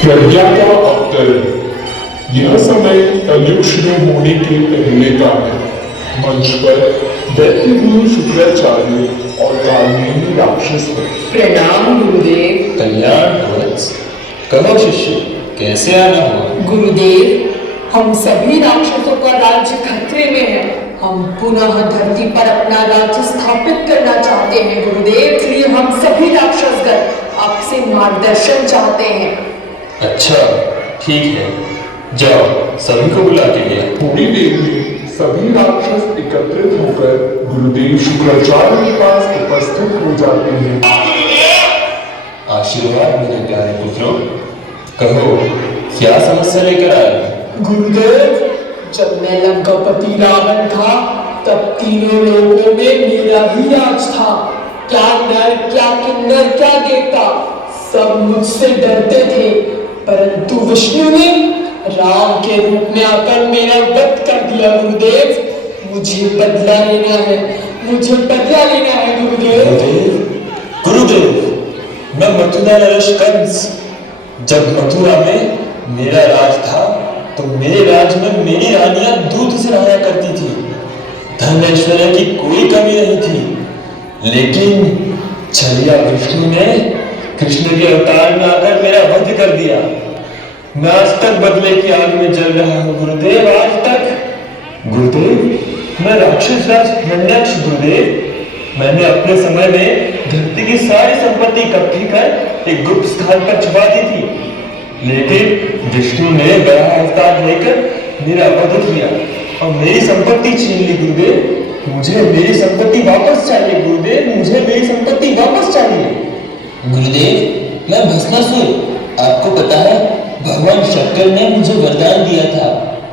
प्रज्ञा का अवतरण। यह समय कलयुग शुरू होने के पहले का है। मंच पर दैत्य गुरु शुक्राचार्य और कालनेमी राक्षस है। प्रणाम गुरुदेव। कल्याण ध्वज। कहो शिष्य, कैसे आना हुआ? गुरुदेव, हम सभी राक्षसों का राज्य खतरे में है। हम पुनः धरती पर अपना राज्य स्थापित करना चाहते हैं गुरुदेव। इसलिए हम सभी राक्षसगण आपसे मार्गदर्शन चाहते हैं। अच्छा, ठीक है, जाओ सभी को बुला के लिया। थोड़ी देर में सभी राक्षस एकत्रित होकर गुरुदेव शुक्राचार्य के पास उपस्थित हो जाते हैं। आशीर्वाद मेरे प्यारे पुत्रों। कहो, क्या समस्या लेकर आए? गुरुदेव, जब मैं लंकापति रावण था तब तीनों लोगों में मेरा ही राज था। क्या नर, क्या किन्नर, क्या देवता सब मुझसे डरते थे, परंतु विष्णु ने राम के रूप में आकर मेरा वध कर दिया। गुरुदेव, मुझे बदला लेना है, मुझे बदला लेना है गुरुदेव। गुरुदेव, मैं मथुरा नरेश कंस। जब मथुरा में मेरा राज था तो मेरे राज में मेरी रानियां दूध से नहाया करती थी। धन ऐश्वर्य की कोई कमी नहीं थी। लेकिन छलिया विष्णु ने कृष्ण के अवतार में आकर मेरा वध कर दिया। मैं आज तक बदले की आग में जल रहा हूँ गुरुदेव, आज तक। गुरुदेव, मैं राक्षस राज हिरण्याक्ष। गुरुदेव, मैंने अपने समय में धरती की सारी संपत्ति इकट्ठी कर एक गुप्त स्थान पर छुपा दी थी। लेकिन विष्णु ने बड़ा अवतार लेकर मेरा वध किया और मेरी संपत्ति छीन ली। गुरुदेव, मुझे मेरी संपत्ति वापस चाहिए। गुरुदेव, मुझे मेरी संपत्ति वापस चाहिए। गुरुदेव, मैं भस्मासुर। आपको पता है, भगवान शंकर ने मुझे वरदान दिया था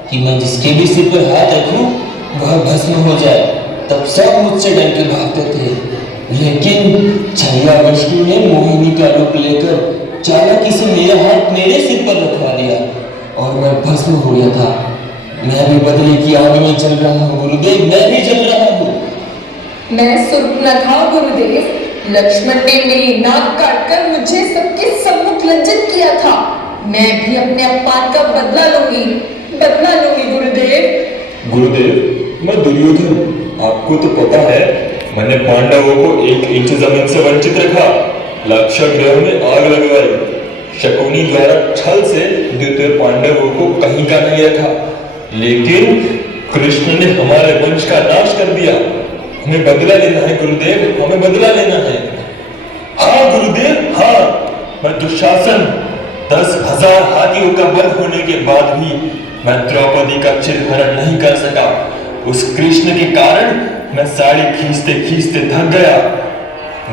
कि मैं जिसके भी सिर पर हाथ रखूं वह भस्म हो जाए। तब सब मुझसे डर के भागते थे। लेकिन छलिया विष्णु ने मोहिनी का रूप लेकर चालाकी से मेरा हाथ मेरे सिर पर रखवा लिया और मैं भस्म हो गया था। मैं भी बदले की आग में जल रहा हूँ गुरुदेव, मैं भी जल रहा हूँ। मैं सुर्पनखा गुरुदेव। लक्ष्मण ने मेरी नाक काटकर मुझे सबके सम्मुख लज्जित किया था। मैं भी अपने अपमान का बदला लूंगी गुरुदेव। गुरुदेव, मैं दुर्योधन। आपको तो पता है, मैंने पांडवों को 1 इंच जमीन से वंचित रखा, लक्ष्य गृह में आग लगवाई। शकुनी द्वारा छल से द्वितीय पांडवों को कहीं का नहीं रखा। लेकिन कृष्ण ने हमारे वंश का नाश कर दिया। हमें बदला लेना है गुरुदेव, हमें बदला लेना है। हाँ गुरुदेव, हाँ। मैं दुशासन 10,000 हाथियों का वध होने के बाद भी मैं द्रौपदी का चिरहरण नहीं कर सका। उस कृष्ण के कारण मैं साड़ी खींचते खींचते थक गया।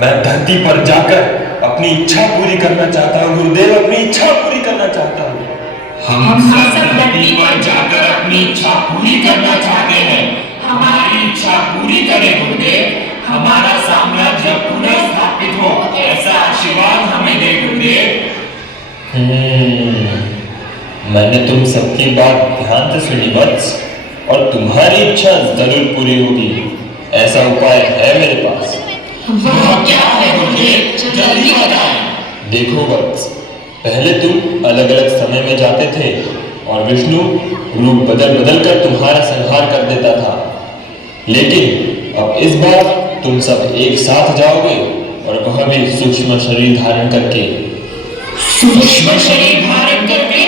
मैं धरती पर जाकर अपनी इच्छा पूरी करना चाहता हूँ गुरुदेव, अपनी इच्छा पूरी करना चाहता हूँ। हम सब धरती पर जाकर अपनी इच्छा पूरी करना चाहते हैं। हमारी इच्छा पूरी करें गुरुदेव, हमारा साम्राज्य पुनः स्थापित हो, ऐसा आशीर्वाद हमें दे गुरुदेव। मैंने तुम सबकी बात ध्यान से सुनी वत्स, और तुम्हारी इच्छा जरूर पूरी होगी। ऐसा उपाय है मेरे पास। वह क्या है गुरुदेव, जल्दी बताएं। देखो वत्स, पहले तुम अलग अलग समय में जाते थे और विष्णु रूप बदल बदल कर तुम्हारा संहार कर देता था। लेकिन अब इस बार तुम सब एक साथ जाओगे, और वह भी सूक्ष्म शरीर धारण करके। सूक्ष्म शरीर धारण करके?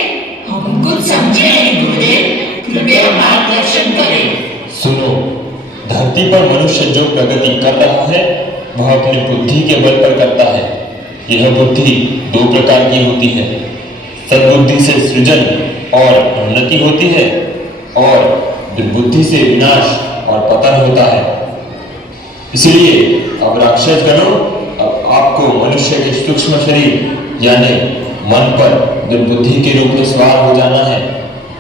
हम कुछ समझे नहीं गुरुदेव, कृपया मार्गदर्शन करें। सुनो, धरती पर मनुष्य जो प्रगति कर रहा है वह अपनी बुद्धि के बल पर करता है। यह बुद्धि 2 प्रकार की होती है। सद्बुद्धि से सृजन और उन्नति होती है, और दुर्बुद्धि से विनाश और पतन होता है। इसलिए अब राक्षस गणों, अब आपको मनुष्य के सूक्ष्म शरीर यानी मन पर दुर्बुद्धि के रूप में सवार हो जाना है,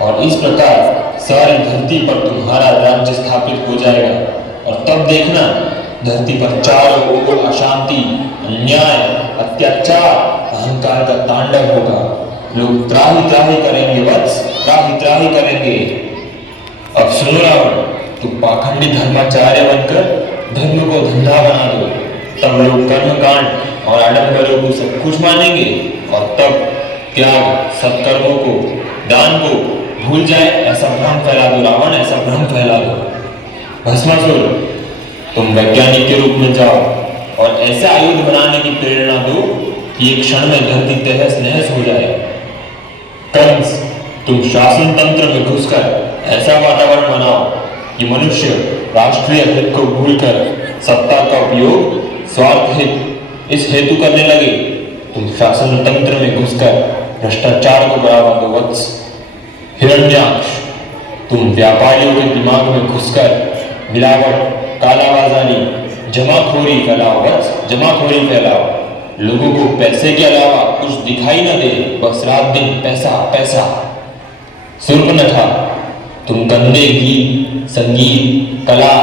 और इस प्रकार सारी धरती पर तुम्हारा राज्य स्थापित हो जाएगा। और तब देखना, धरती पर चारों ओर अशांति, अन्याय, अत्याचार, अहंकार का तांडव होगा। लोग त्राही त्राही करेंगे वत्स, त्राही त्राही करेंगे। अब सुनो रावण, तुम पाखंडी धर्माचार्य बनकर धर्म को धंधा बना दो, तब लोग कर्मकांड और आडंबरों को सब कुछ मानेंगे, और तब त्याग, सत्कर्मों को, दान को भूल जाए ऐसा भ्रम फैला दो रावण, ऐसा भ्रम फैला दो। भस्मासुर, तुम वैज्ञानिक के रूप में जाओ और ऐसा आयुध बनाने की प्रेरणा दो कि एक क्षण में धरती तहस नहस हो जाए। कंस, तुम शासन तंत्र में घुसकर ऐसा वातावरण बनाओ कि मनुष्य राष्ट्रीय हित को भूलकर सत्ता का उपयोग स्वार्थ हित इस हेतु करने लगे। तुम शासन तंत्र में घुसकर भ्रष्टाचार को बढ़ावा दो वत्स। हिरण्याक्ष, तुम व्यापारियों के दिमाग में घुसकर मिलावट, कालाबाजारी, जमाखोरी फैलाओ वत्स, जमाखोरी फैलाओ। लोगों को पैसे के अलावा कुछ दिखाई न दे, बस रात दिन पैसा पैसा। शूर्पणखा, तुम गंदे गीत, संगीत, कला,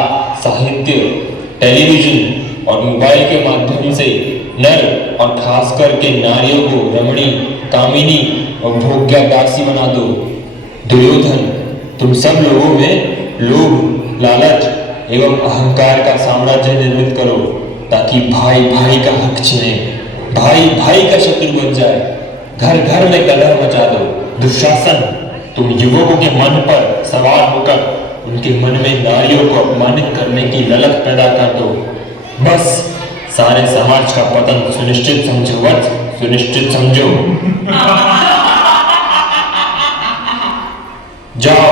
साहित्य, टेलीविजन और मोबाइल के माध्यम से नर और खासकर के नारियों को रमणी, कामिनी और भोग्या दासी बना दो। दुर्योधन, तुम सब लोगों में लोभ, लालच एवं अहंकार का साम्राज्य निर्मित करो ताकि भाई भाई का हक छीने, भाई भाई का शत्रु बन जाए, घर घर में कलह मचा दो। दुशासन, तुम युवकों के मन पर सवार होकर उनके मन में नारियों को अपमानित करने की ललक पैदा कर दो। बस सारे समाज का पतन सुनिश्चित समझो वत्स, सुनिश्चित समझो। जाओ,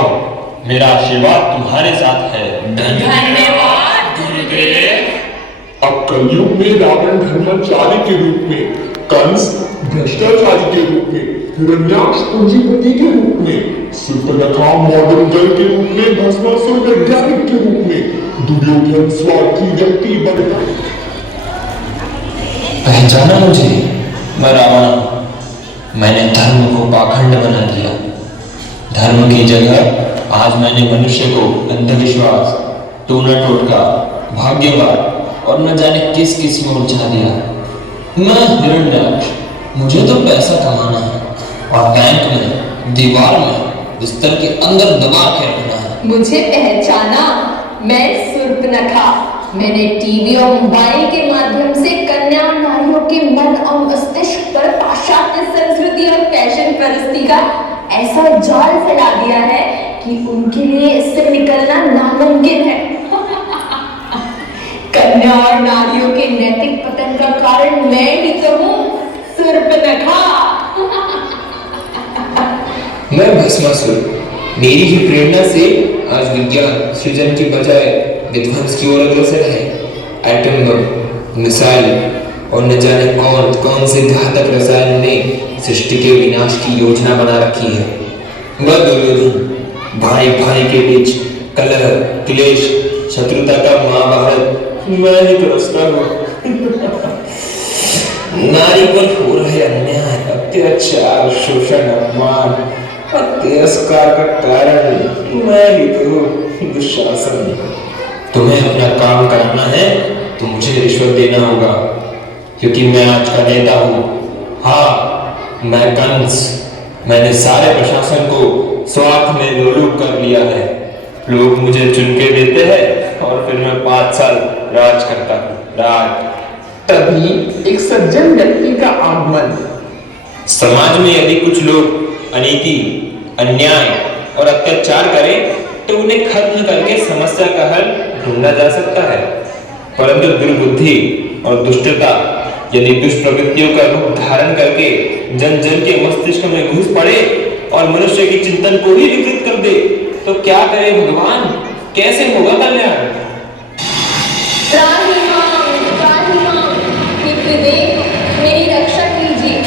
मेरा आशीर्वाद तुम्हारे साथ है। धन्यवाद गुरुदेव। अब कलयुग में रावण धर्माचारी के रूप में, कंस भ्रष्टाचारी के रूप में, हिरण्याक्ष पूंजीपति के रूप में, शूर्पणखा मॉडर्न गर्ल के रूप में, भस्मासुर वैज्ञानिक के रूप में, दुर्योधन स्वार्थी व्यक्ति बन गए। पहचाना मुझे? मैं रावण हूं। मैंने धर्म को पाखंड बना दिया। धर्म की जगह आज मैंने मनुष्य को अंधविश्वास, टोना टोटका, भाग्यवाद और न जाने किस किस में उलझा दिया। मैं हिरण्याक्ष, मुझे तो पैसा कमाना है और बैंक में, दीवार में, बिस्तर के अंदर दबा के रखना है। मुझे पहचाना? मैं शूर्पणखा। मैंने टीवी और मोबाइल के माध्यम से कन्या और नारियों के मन और मस्तिष्क पर पाश्चात्य संस्कृति और फैशन परस्ती का ऐसा जाल फैला दिया है कि उनके लिए इससे निकलना नामुमकिन है। कन्या और नारियों के नैतिक पतन का कारण मैं ही तो हूँ, शूर्पणखा। मैं भस्मासुर। मेरी ही प्रेरणा से आज विज्ञान सृजन के बजाय विध्वंस की ओर अग्रसर है। एटम बम, मिसाइल और न जाने कौन कौन से घातक रसायन ने सृष्टि के विनाश की योजना बना रखी है। वह दुर्योधन, भाई भाई के बीच कलह, क्लेश, शत्रुता का महाभारत मैं ही तरसता हूँ। नारी पर हो रहे अन्याय, अत्याचार, शोषण, अपमान और तिरस्कार का कारण मैं ही तो हूँ, दुशासन। तुम्हें अपना काम करना है तो मुझे रिश्वत देना होगा, क्योंकि मैं आज का नेता हूँ। हाँ, मैं कंस। मैंने सारे प्रशासन को स्वार्थ में लोलुप कर लिया है। लोग मुझे चुन के देते हैं और फिर मैं 5 साल राज करता हूँ। राज। तभी एक सज्जन व्यक्ति का आगमन। समाज में यदि कुछ लोग अनीति, अन्याय और अत्याचार करें तो उन्हें खत्म करके समस्या का हल ढूंढा जा सकता है, परंतु दुर्बुद्धि और दुष्टता यदि दुष्प्रवृत्तियों का रूप धारण करके जन जन के मस्तिष्क में घुस पड़े और मनुष्य की चिंतन को ही विकृत कर दे तो क्या करे भगवान? कैसे होगा कल्याण? मेरी रक्षा कीजिए।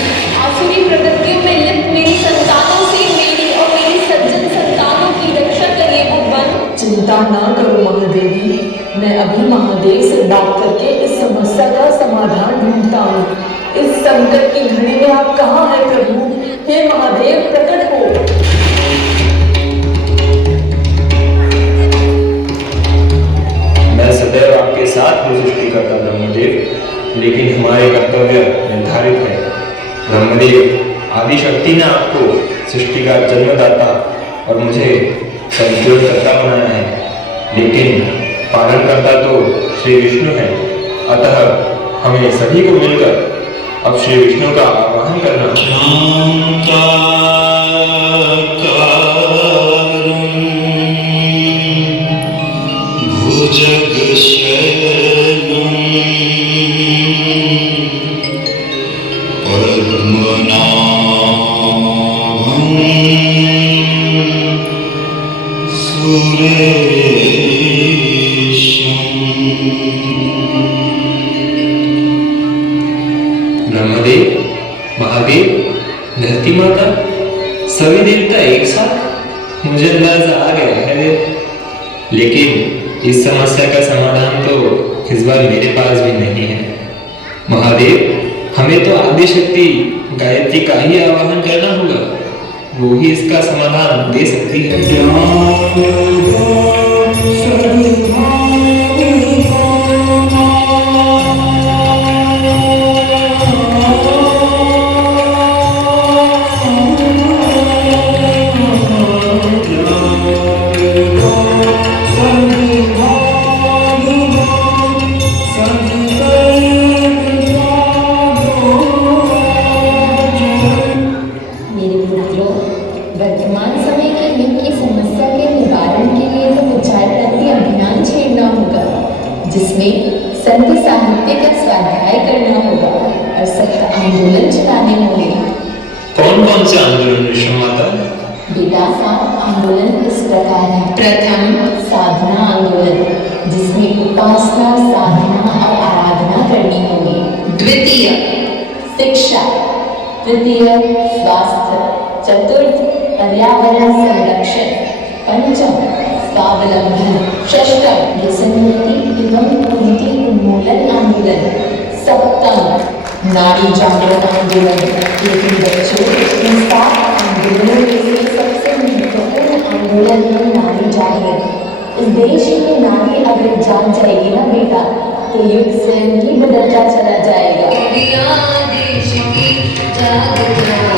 आसुरी प्रवृत्तियों में लिप्त मेरी संतानों से मेरी और मेरी सज्जन संतानों की रक्षा करिए भगवान। चिंता ना करो महादेवी, मैं अभी महादेव से बात करके इस समस्या का समाधान ढूंढता हूँ। इस संकट की घड़ी में आप कहाँ हैं प्रभु? हे महादेव, प्रकट हो। मैं सदैव आपके साथ हूँ सृष्टिकर्ता ब्रह्मदेव, लेकिन हमारे कर्तव्य निर्धारित है। ब्रह्मदेव, आदि शक्ति ने आपको सृष्टि का जन्मदाता और मुझे संपूर्णकर्ता बनाया है, लेकिन पालन करता तो श्री विष्णु है। अतः हमें सभी को मिलकर अब श्री विष्णु का आवाहन करना। ब्रह्मदेव, महादेव, धरती माता, सभी देवता एक साथ, मुझे अंदाजा आ गया है। लेकिन इस समस्या का समाधान तो इस बार मेरे पास भी नहीं है। महादेव, हमें तो आदि शक्ति गायत्री का ही आवाहन करना होगा, वो ही इसका समाधान दे सकती है। वर्तमान समय की युग की समस्या के निवारण के लिए तो विचारपति अभियान छेड़ना होगा, जिसमें संत साहित्य का स्वाध्याय करना होगा और सख्त आंदोलन चलाने होंगे। कौन कौन से आंदोलन विष्णु माता? बेटा साहब, आंदोलन इस प्रकार है। प्रथम, साधना आंदोलन, जिसमें उपासना, साधना और आराधना करनी होगी। द्वितीय, शिक्षा। तृतीय, स्वास्थ्य। चतुर्थ, पर्यावरण संरक्षण। पंचम, स्वावलंबन। षष्ठम, व्यसनमुक्ति एवं कुरीति उन्मूलन आंदोलन। सप्तम, नारी जागरण आंदोलन। लेकिन बच्चों, इन 7 आंदोलनों में से सबसे महत्वपूर्ण आंदोलन है नारी जागरण। इस देश में नारी अगर जाग जाएगी ना बेटा, तो युग स्वयं ही बदलता चला जाएगा। देश की जागरण